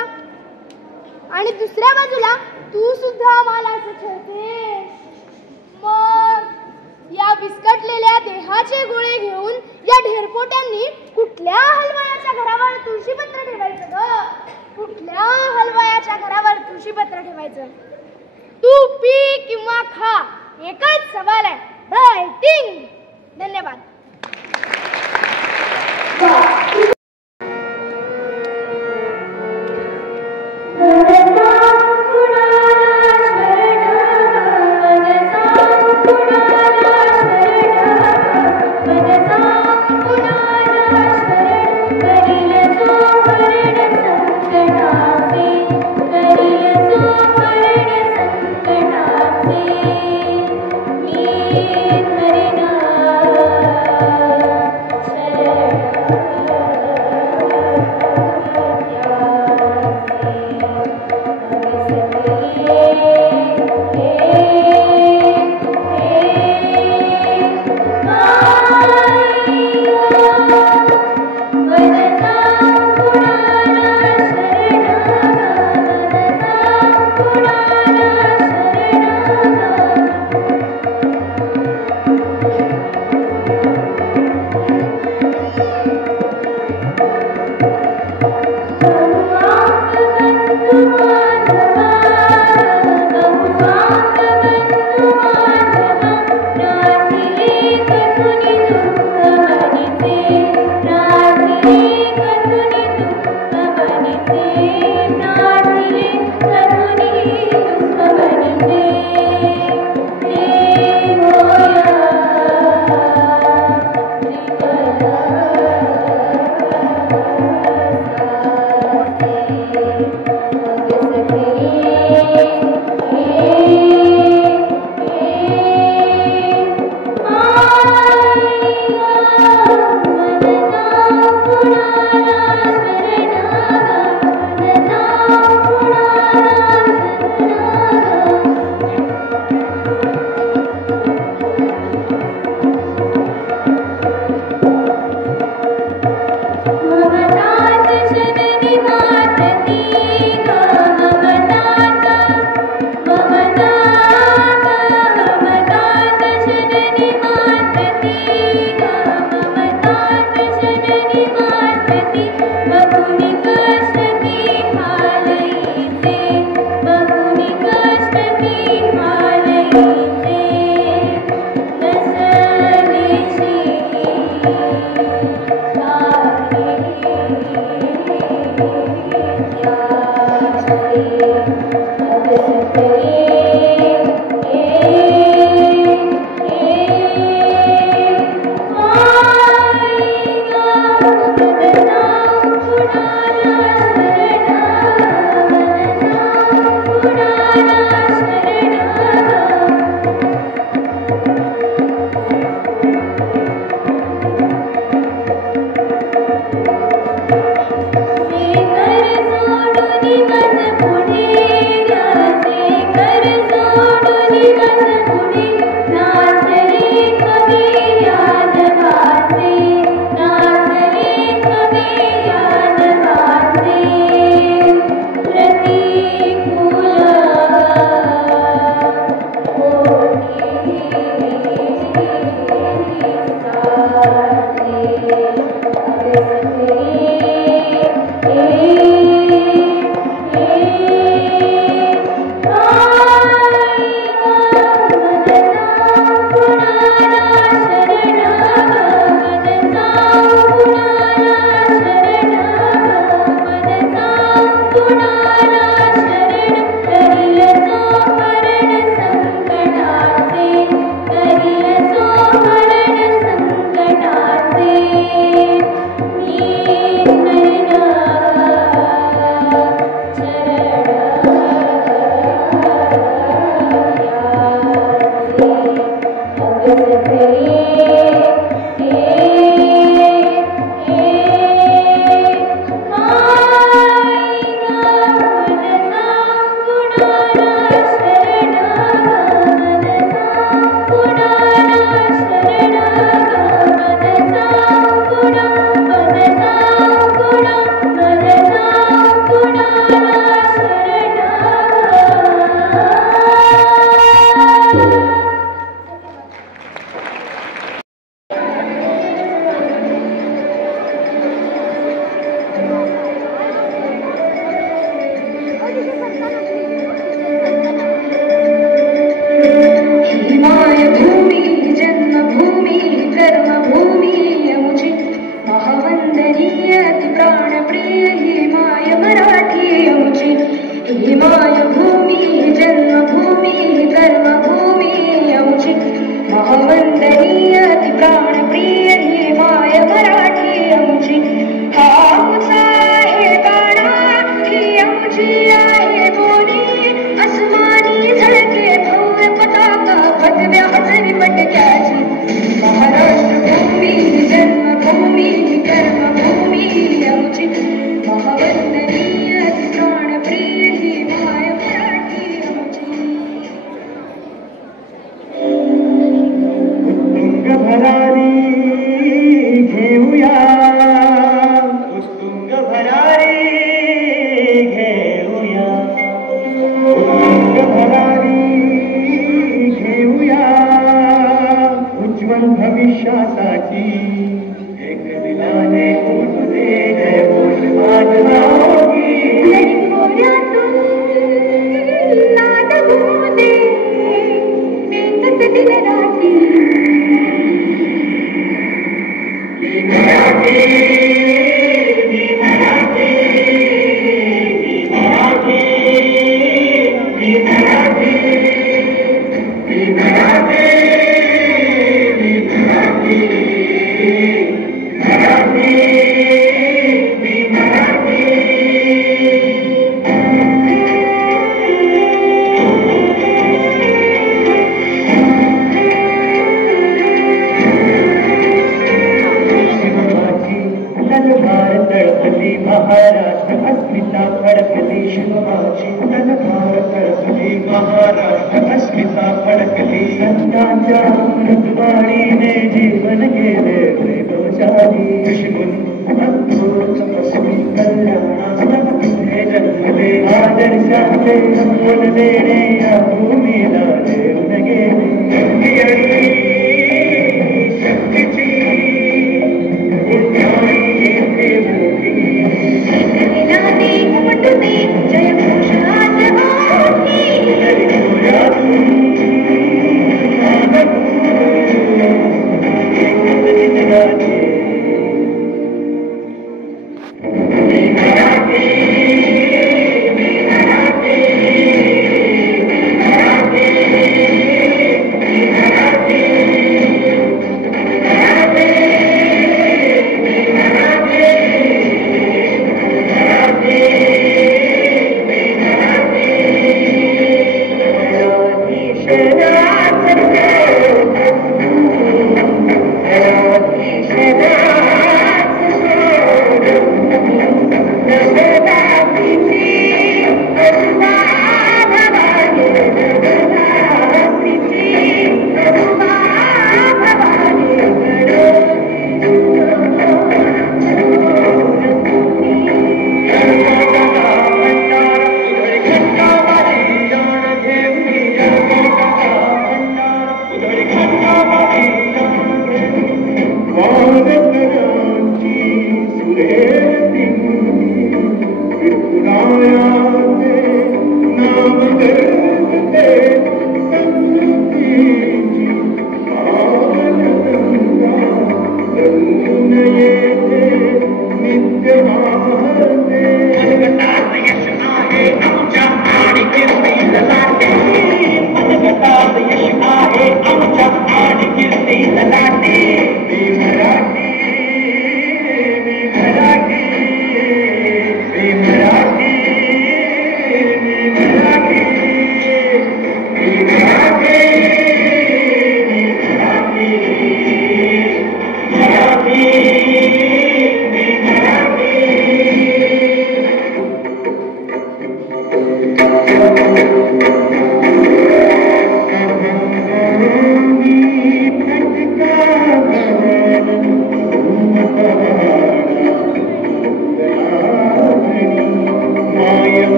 आणि दुसऱ्या बाजूला तू सुद्धा आम्हाला छळते. मग या विस्कटलेल्या देहाचे गोळे घेऊन या ढेरपोट्यांनी कुठल्या हलवायाच्या घरावर तुळशीपत्र ठेवायचं ग? कुठल्या हलवायाच्या घरावर तुळशीपत्र ठेवायचं? तू पी किंवा खा, एकच सवाल आहे. डाएटिंग. धन्यवाद.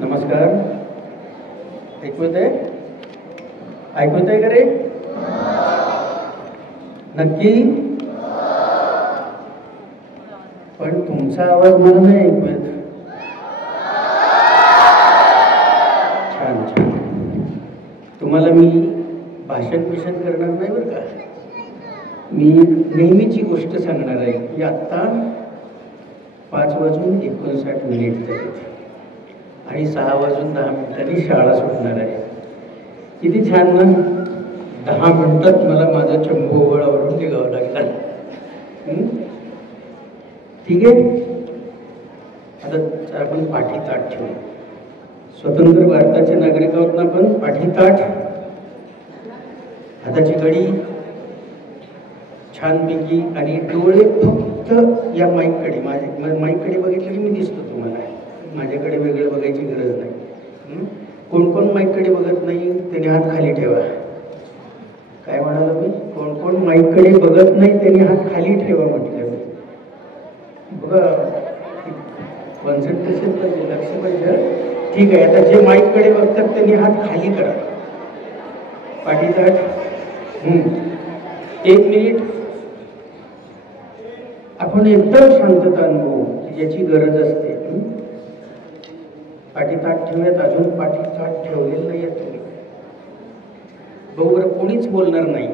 नमस्कार. ऐकू येतंय? ऐकू येतंय का रे? नक्की? पण तुमचा आवाज मला नाही ऐकू येत. छान छान. तुम्हाला मी भाषण करणार नाही बरं का. मी नेहमीची गोष्ट सांगणार आहे की आत्ता 5:59 झाले आणि 6:10 शाळा सुटणार आहे. किती छान ना. 10 मिनिटात मला माझा चंबू ओवळावरून निघावं लागलं. ठीक आहे. आता आपण पाठी ताट ठेवू. स्वतंत्र भारताचे नागरिक आहोत ना आपण. पाठी ताट, हाताची घडी छानपैकी आणि डोळे फक्त या माईककडे. माईककडे बघितलं की मी दिसतो तुम्हाला. माझ्याकडे वेगळे बघायची गरज नाही. कोण कोण माईककडे बघत नाही त्याने हात खाली ठेवा. काय म्हणाला मी? कोण कोण माईककडे बघत नाही त्याने हात खाली ठेवा म्हटलं मी. बघा कॉन्सन्ट्रेशन पाहिजे, लक्ष पाहिजे. ठीक आहे. आता जे माईककडे बघतात त्यांनी हात खाली करा. पाठीताट. 1 मिनिट आपण एकदम शांतता अनुभवू ज्याची गरज असते. पाठीताट ठेवूयात. अजून पाठीताट ठेवलेलं नाही आहे तुम्ही. भाऊ बरं कोणीच बोलणार नाही.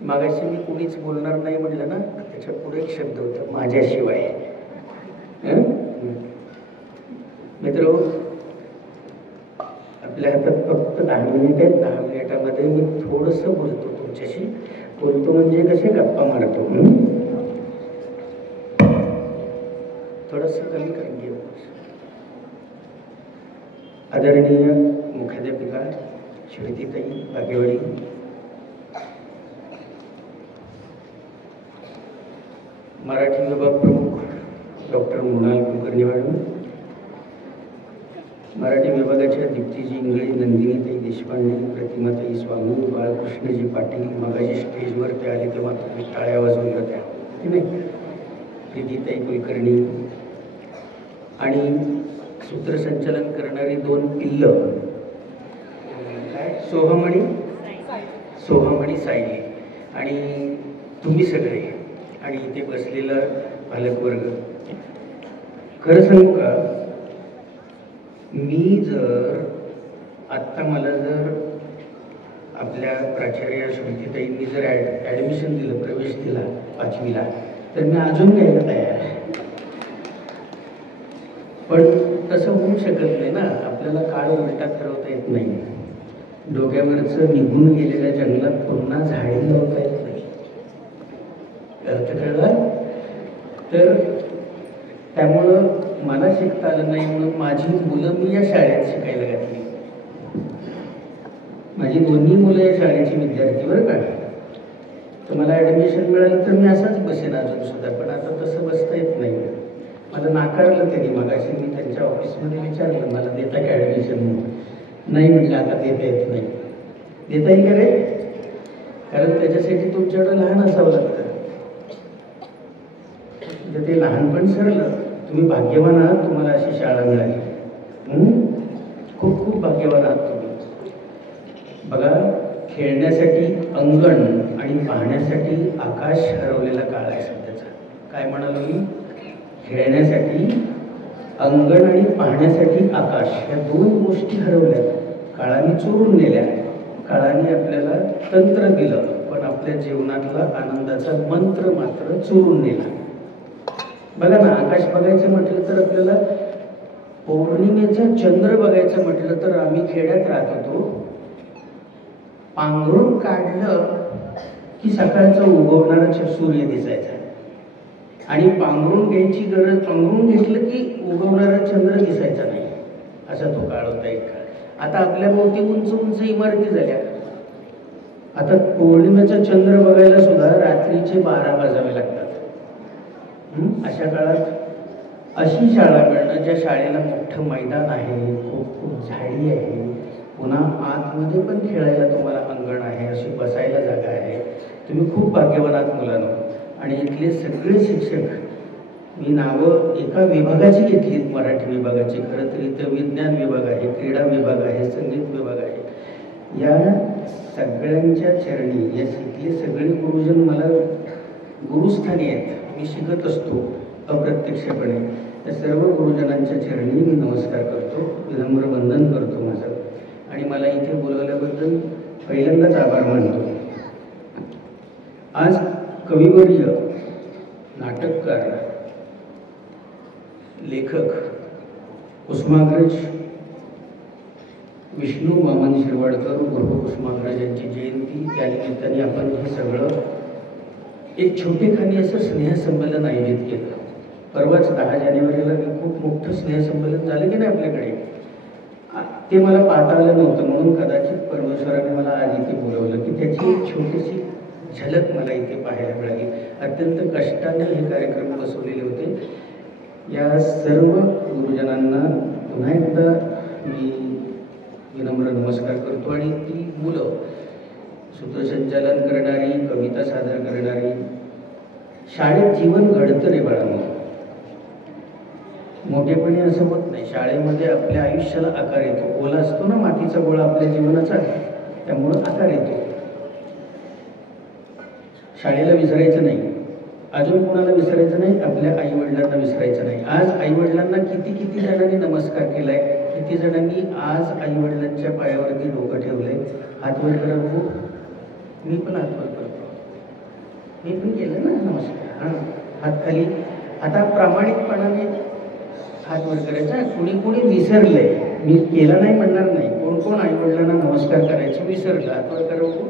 मागाशी मी कोणीच बोलणार नाही म्हटलं ना, त्याच्या पुढे एक शब्द होता माझ्याशिवाय. मित्र, आपल्या हातात फक्त 10 मिनिट आहेत. 10 मिनिटामध्ये मी थोडंसं बोलतो तुमच्याशी. बोलतो म्हणजे कसे गप्पा मारतो. थोडंसं कमी करून घेऊ. आदरणीय मुख्याध्यापिका श्रुतीताई बागेवाडी, मराठी विभाग प्रमुख डॉक्टर मृणाल कुलकर्णी मॅडम, मराठी विभागाच्या दीप्तीजी इंगळे, नंदिनीताई देशपांडे, प्रतिमाताई स्वामी, बाळकृष्णजी पाटील, मगाशी स्टेजवर ते आले तेव्हा तुम्ही टाळ्या वाजवल्या होत्या की नाही, प्रीतीताई कुलकर्णी आणि सूत्रसंचालन करणारी 2 पिल्लं सोहमणी सायली आणि तुम्ही सगळे आणि इथे बसलेला पालकवर्ग. खरं सांगू का, मी जर आत्ता मला जर आपल्या प्राचार्य श्रुतीताईंनी जर ॲडमिशन दिलं, प्रवेश दिला 5वीला, तर मी अजून घ्यायला तयार आहे. पण तसं होऊ शकत नाही ना. आपल्याला काळ उलटा ठरवता येत नाही. डोक्यावरचं निघून गेलेल्या जंगलात पुन्हा झाडे लावता येत नाही. अर्थ कळला? तर त्यामुळं मला शिकता आलं नाही म्हणून माझी मुलं मी या शाळेत शिकायला घातली. माझी दोन्ही मुलं या शाळेची विद्यार्थी बरं का. तर मला ॲडमिशन मिळालं तर मी असाच बसेन अजून सुद्धा. पण आता तसं बसता येत नाही. मला नाकारलं त्यांनी. मगाशी मी त्यांच्या ऑफिसमध्ये विचारलं मला देता का ॲडमिशन म्हणून. नाही म्हटलं आता देता येत नाही. देता येईल का रे? कारण त्याच्यासाठी तुमच्याकडं लहान असावं लागतं. म्हणजे ते लहानपण सरलं. तुम्ही भाग्यवान आहात, तुम्हाला अशी शाळा मिळाली. खूप खूप भाग्यवान आहात तुम्ही. बघा, खेळण्यासाठी अंगण आणि पाहण्यासाठी आकाश हरवलेला काळ आहे सध्याचा. काय म्हणालो मी? खेळण्यासाठी अंगण आणि पाहण्यासाठी आकाश, या 2 गोष्टी हरवल्या. काळाने चोरून नेल्या. काळाने आपल्याला तंत्र दिलं, पण आपल्या जीवनातला आनंदाचा मंत्र मात्र चोरून नेला. बघा ना, आकाश बघायचं म्हटलं तर आपल्याला पौर्णिमेचा चंद्र बघायचं म्हटलं तर आम्ही खेड्यात राहत होतो. पांघरून काढलं की सकाळचा उगवणारा सूर्य दिसायचा आणि पांघरून घ्यायची गरज, पांघरून घेतलं की उगवणारा चंद्र दिसायचा नाही. असा तो काळ होता एक काळ. आता आपल्या भोवती उंच उंच इमारती झाल्या. आता पौर्णिमेचा चंद्र बघायला सुद्धा रात्रीचे 12 वाजावे लागतात. अशा काळात अशी शाळा मिळणं, ज्या शाळेला मोठं मैदान आहे, खूप खूप झाडी आहे, पुन्हा आतमध्ये पण खेळायला तुम्हाला अंगण आहे, अशी बसायला जागा आहे. तुम्ही खूप भाग्यवान आहात मुलांनो. आणि इथले सगळे शिक्षक, मी नावं एका विभागाची घेतलीत, मराठी विभागाची. खरं तर इथं विज्ञान विभाग आहे, क्रीडा विभाग आहे, संगीत विभाग आहे. या सगळ्यांच्या चरणी या इथले सगळे गुरुजन मला गुरुस्थानी आहेत. मी शिकत असतो अप्रत्यक्षपणे. त्या सर्व गुरुजनांच्या चरणी मी नमस्कार करतो, विनम्र वंदन करतो माझं. आणि मला इथे बोलवल्याबद्दल पहिल्यांदाच आभार मानतो. आज कविवर्य, नाटककार, लेखक, कुसुमाग्रज विष्णू वामन शिरवाडकर उर्फ कुसुमाग्रज यांची जयंती. त्यानिमित्ताने आपण हे सगळं एक छोटेखानी असं स्नेहसंमेलन आयोजित केलं. परवाच 10 जानेवारीला खूप मोठं स्नेहसंमेलन झालं की नाही आपल्याकडे. ते मला पाहता आलं नव्हतं म्हणून कदाचित परमेश्वराने मला आज इथे बोलवलं की त्याची एक छोटीशी झलक मला इथे पाहायला मिळाली. अत्यंत कष्टाने हे कार्यक्रम बसवलेले होते. या सर्व गुरुजनांना पुन्हा एकदा मी विनम्र नमस्कार करतो. आणि ती मुलं, सूत्रसंचालन करणारी, कविता सादर करणारी, शाळेत जीवन घडतं रे बाळांनो. मोठेपणी असं होत नाही. शाळेमध्ये आपल्या आयुष्याला आकार येतो. ओला असतो ना मातीचा गोळा आपल्या जीवनाचा, त्यामुळं आकार येतो. शाळेला विसरायचं नाही, अजून कोणाला विसरायचं नाही, आपल्या आईवडिलांना विसरायचं नाही. आज आईवडिलांना किती जणांनी नमस्कार केलाय, किती जणांनी आज आईवडिलांच्या पायावरती डोकं ठेवलंय. हात वर करा बघू. मी पण हात वर करतो, मी पण केलं ना नमस्कार. हां, हात खाली. आता प्रामाणिकपणाने हात वर करायचा. कुणी विसरलंय, मी केला नाही म्हणणार नाही. कोण आईवडिलांना नमस्कार करायचं विसरलं, हात वर करा बघू.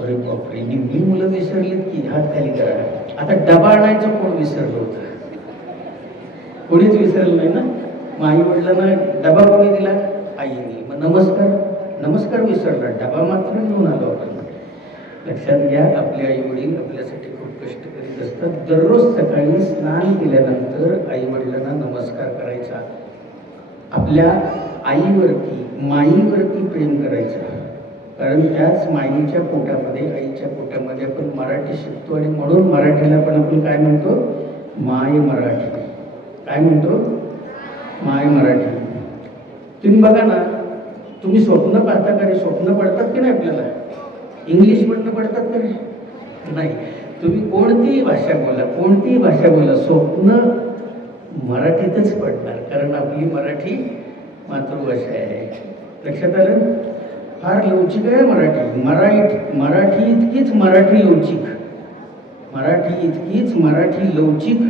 अरे बापरे, निम्मी मुलं विसरलीत की. हात खाली करा. आता डबा आणायचं कोण विसरलं होतं? कोणीच विसरलं नाही ना. मग आई वडिलांना डबा कोणी दिला? आईने. मग नमस्कार विसरला, डबा मात्र घेऊन आलो आपण. लक्षात घ्या, आपले आई वडील आपल्यासाठी खूप कष्ट करीत असतात. दररोज सकाळी स्नान केल्यानंतर आई वडिलांना नमस्कार करायचा. आपल्या आईवरती, माईवरती प्रेम करायचं. कारण त्याच माईच्या पोटामध्ये, आईच्या पोटामध्ये आपण मराठी शिकतो आणि म्हणून मराठीला पण आपण काय म्हणतो? माय मराठी. काय म्हणतो? माय मराठी. तुम्ही बघा ना, तुम्ही स्वप्न पाहता का रे? स्वप्न पडतात की नाही आपल्याला? इंग्लिश म्हणणं पडतात का रे? नाही. तुम्ही कोणतीही भाषा बोला, स्वप्न मराठीतच पडणार. कारण आपली मराठी मातृभाषा आहे. लक्षात आलं? फार लवचिक आहे मराठी. मराठी इतकीच मराठी लवचिक. मराठी लवचिक.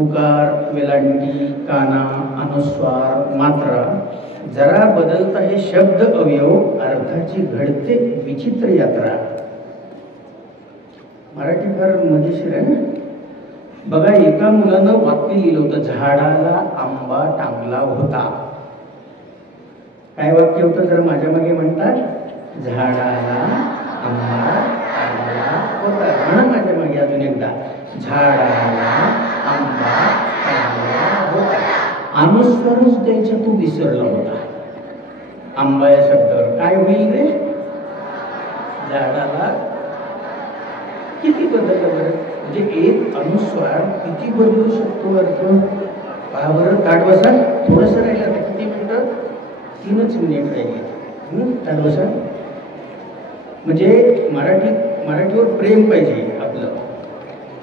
उकार, वेलांटी, काना, अनुस्वार, मात्रा जरा बदलता हे शब्द अवयव, अर्थाची घडते विचित्र यात्रा. मराठी फार मजेशीर आहे. बघा, एका मुलानं वाक्य लिहिलं होतं, झाडाला आंबा टांगला होता. काय वाक्य होतं जर माझ्या मागे म्हणतात? झाडाला आंबा टांगला होता. म्हणा माझ्या मागे अजून एकदा, झाडाला आंबा टांगला होता. अनुस्वारच द्यायचा तू विसरला होता. आंबा या शब्दावर काय होईल रे? झाडाला किती बदललं बरं? म्हणजे एक अनुस्वार किती बदलू शकतो अर्थ? पहा बरं, ताट बसा. थोडंसं राहिलं आता. किती मिनिटं? 3च मिनिट राहिले. ताट बसा. म्हणजे मराठीवर प्रेम पाहिजे आपलं,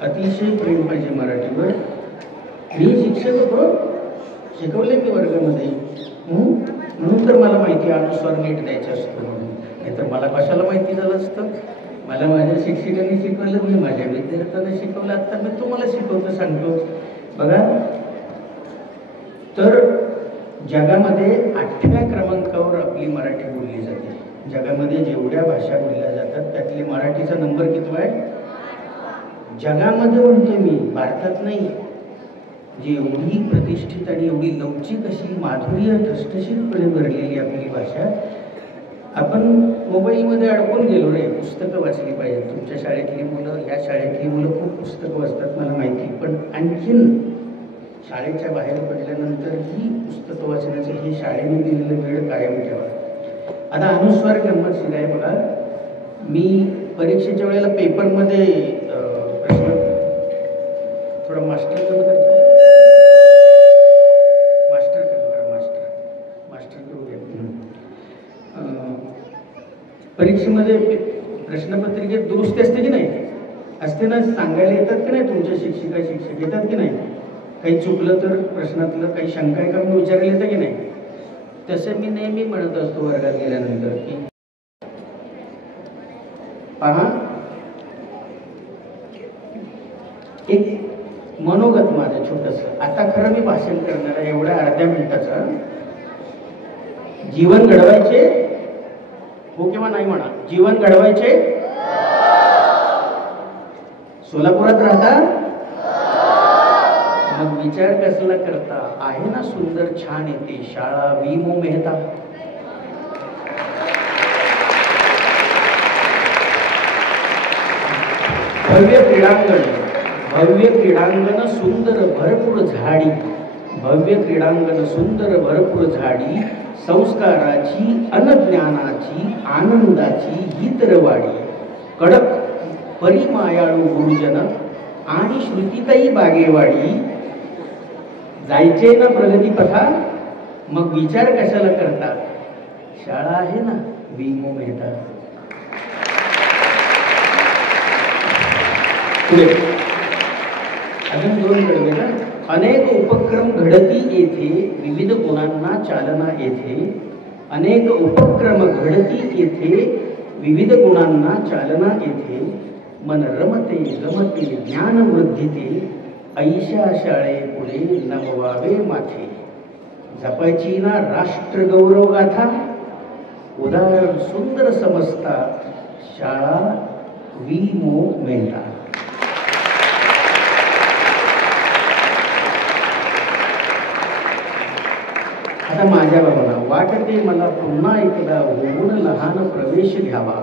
अतिशय प्रेम पाहिजे मराठीवर. मी शिक्षक होतो, शिकवले मी वर्गामध्ये. म्हणून तर मला माहिती अनुस्वार नीट द्यायचा असतो म्हणून. नाही तर मला कशाला माहिती झालं असतं? मला माझ्या शिक्षकांनी शिकवलं, मी माझ्या विद्यार्थ्यांना शिकवलं. आता मी तुम्हाला शिकवतो, सांगतो. बघा, तर जगामध्ये 8व्या क्रमांकावर आपली मराठी बोलली जाते. जगामध्ये जेवढ्या भाषा बोलल्या जातात त्यातली मराठीचा नंबर किती आहे? जगामध्ये म्हणतो मी, भारतात नाही. जी एवढी प्रतिष्ठित आणि एवढी लवचिक अशी माधुर्य ठसठशीतपणे भरलेली आपली भाषा. आपण मोबाईलमध्ये अडकून गेलो रे. पुस्तकं वाचली पाहिजे. तुमच्या शाळेतली मुलं, या शाळेतली मुलं खूप पुस्तकं वाचतात मला माहिती. पण आणखीन शाळेच्या बाहेर पडल्यानंतर ही पुस्तकं वाचण्याचं हे शाळेने दिलेलं वेळ कायम ठेवा. आता अनुस्वार गंमत आहे बघा. मी परीक्षेच्या वेळेला पेपरमध्ये प्रश्न थोडा मास्टर करूया. परीक्षेमध्ये प्रश्नपत्रिकेत दुरुस्ती असते की नाही? असते ना? सांगायला येतात की नाही? तुमच्या शिक्षक येतात की नाही? काही चुकलं तर प्रश्नातलं काही शंका आहे का म्हणून विचारायला येतं की नाही? तसं मी नेहमी म्हणत असतो वर्गात गेल्यानंतर की पहा, एक मनोगत माझं छोटंसं. आता खरं मी भाषण करणार आहे एवढ्या अर्ध्या मिनिटाचं. जीवन घडवायचे हो किंवा नाही म्हणा. जीवन घडवायचे. सोलापुरात राहता? मग विचार कसला करता? आहे ना सुंदर छान येते शाळा वी मो मेहता. भव्य क्रीडांगण सुंदर भरपूर झाडी. भव्य क्रीडांगण सुंदर भरपूर झाडी. संस्काराची, अनज्ञानाची, आनंदाची ही तरवाडी. कडक परिमायाळू गुरुजन आणि श्रुतीताई बागेवाडी. जायचे ना प्रगती पथा, मग विचार कशाला करता? शाळा आहे ना वी मो मेहता. पुढे अजून 2 कडवे ना. अनेक उपक्रम घडती येथे विविध गुणांना चालना येथे. अनेक उपक्रम घडती येथे विविध गुणांना चालना येथे. मन रमते गमते ज्ञान वृद्धीते. ऐशा शाळे पुढे नमवावे माथे. जपायची ना राष्ट्र गौरव गाथा. उदाहरण सुंदर समजता शाळा विमो मेंढा. आता माझ्या बाबांना वाटते मला पुन्हा एकदा होऊन लहान प्रवेश घ्यावा.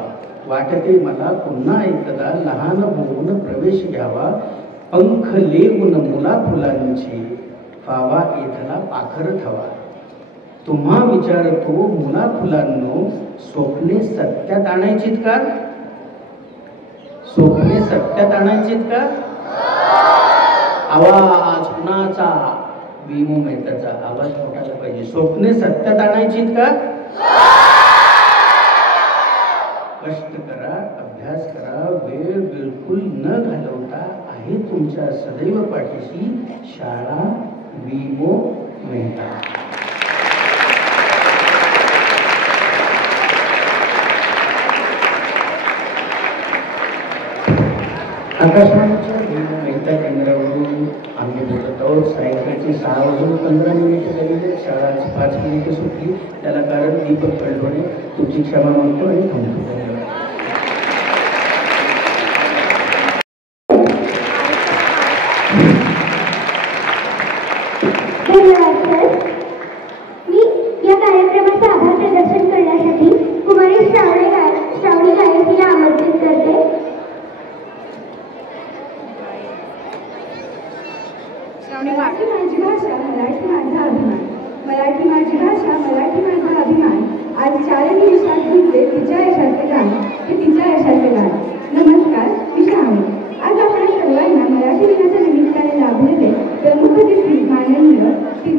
वाटते मला पुन्हा एकदा लहान होऊन प्रवेश घ्यावा. पंख लेवून मुला फुलांचे फावा इथला पाखर थवा. तुम्हा विचारतो मुला फुलांनो स्वप्ने सत्यात आणायचीत का? स्वप्ने सत्यात आणायचीत का? आवाज कुणाचा? विमो मेहताचा आवाज मोठाला पाहिजे. स्वप्ने सत्यात आणायचीत का? कष्ट करा, अभ्यास करा, वेळ बिलकुल न घालवता आहे तुमच्या सदैव पाठीशी शाळा विमो मेहता. आकाशवाणीच्या विमो मेहता केंद्रावरून आम्ही बोलत आहोत. सायंकाळची 6:15 झालेली. शाळा 5 मिनिटं सुटली. त्याला कारण दीपक कळवणे. तुमची क्षमा मागतो आणि थांबतो. धन्यवाद सर. मी या कार्यक्रमाचे आभार प्रदर्शन करण्यासाठी कुमारी श्रावणी गायकीला आमंत्रित करते. मराठी माझी भाषा, मराठी माझा अभिमान. मराठी माझी भाषा, मराठी माझा अभिमान. आज 4 दिवसात गुंजले तिच्या यशाचे गाण, ते तिच्या यशाचे गाण. नमस्कार, मी श्रावणी. आज आपण सर्वांना मराठी दिनाच्या निमित्ताने लाभलेले प्रमुख अतिथी माननीय श्री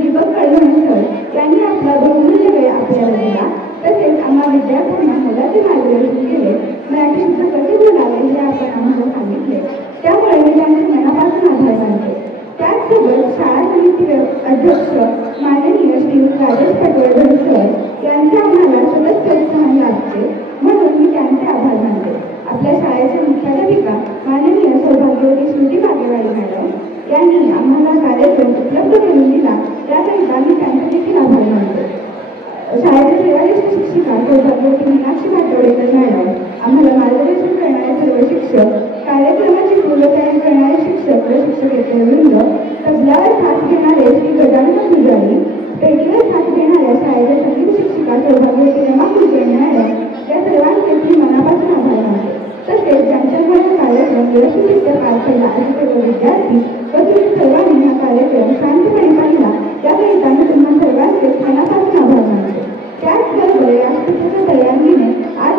दीपक कळवणे सर यांनी आपला बहुमूल्य वेळ आपल्याला दिला. तसेच आम्हा विद्यार्थ्यांना मोलाचे मार्गदर्शन केले. मराठी शब्द कसे बोलावे हे आपण आम्हाला सांगितले. त्यामुळे मी त्यांचे मनापासून आभार मानते. त्याचसोबत शाळा समिती अध्यक्ष माननीय श्री राजेश पटवर्धन सर यांचे आम्हाला सतत प्रोत्साहन लाभते, म्हणून मी त्यांचे आभार मानते. आपल्या शाळेच्या मुख्याध्यापिका माननीय सौभाग्यवती श्रुती बागेवाडी मॅडम यांनी आम्हाला कार्यक्रम उपलब्ध करून दिला, त्याकरिता मी त्यांचे देखील आभार मानते. शाळेच्या सेवानिष्ठ शिक्षिका सौभाग्यवती मीनाक्षी भाटवडेकर मॅडम, आम्हाला मार्गदर्शन करणारे सर्व शिक्षक, कार्यक्रमाची पूर्वतयारी करणारे शिक्षक व शिक्षकेतरवृंद, तबल्यावर साथ घेणारे श्री गजानन पुजारी, पेटीवर साथ घेणाऱ्या शाळेच्या संगीत शिक्षिका सौभाग्यवती रमा कुलकर्णी मॅडम, या सर्वांचे मी मनापासून आभार मानते. तसेच ज्यांच्यामुळे कार्यक्रम व्यवस्थितरित्या पार पडला असे सर्व विद्यार्थी व तुम्ही सर्वांनी हा कार्यक्रम शांतपणे पाहिला, त्याकरिता मी तुम्हा सर्वांचे मनापासून आभार मानते. त्याचबरोबर राष्ट्रपिता तयारीने आज